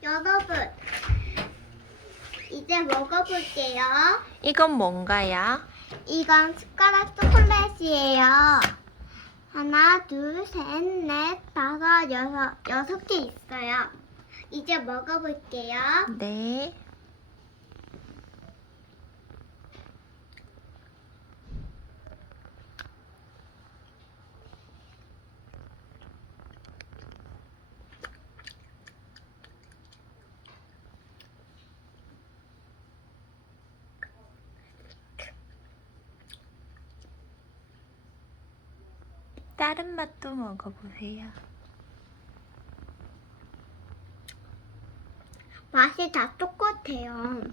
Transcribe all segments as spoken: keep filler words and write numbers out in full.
여러분, 이제 먹어볼게요. 이건 뭔가요? 이건 숟가락 초콜릿이에요. 하나, 둘, 셋, 넷, 다섯, 여섯, 여섯 개 있어요. 이제 먹어볼게요. 네. 다른 맛도 먹어보세요. 맛이 다 똑같아요.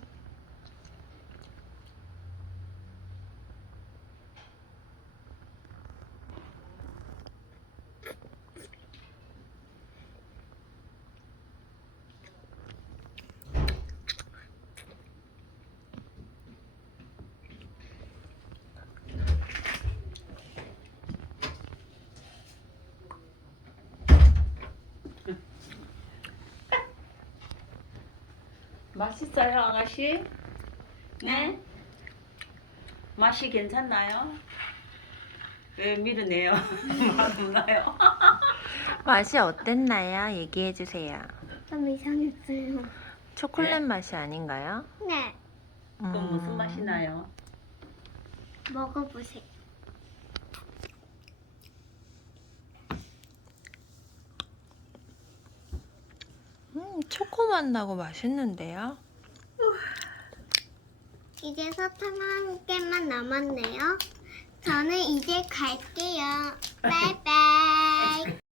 맛있어요, 아가씨? 네? 맛이 괜찮나요? 왜 밀으네요? 맛없나요? 맛이 어땠나요? 얘기해주세요. 좀 이상했어요. 초콜릿 네? 맛이 아닌가요? 네, 그럼 무슨 음. 맛이 나요? 먹어보세요. 음, 초코 맛 나고 맛있는데요? 이제 사탕 한 개만 남았네요. 저는 이제 갈게요. 바이바이.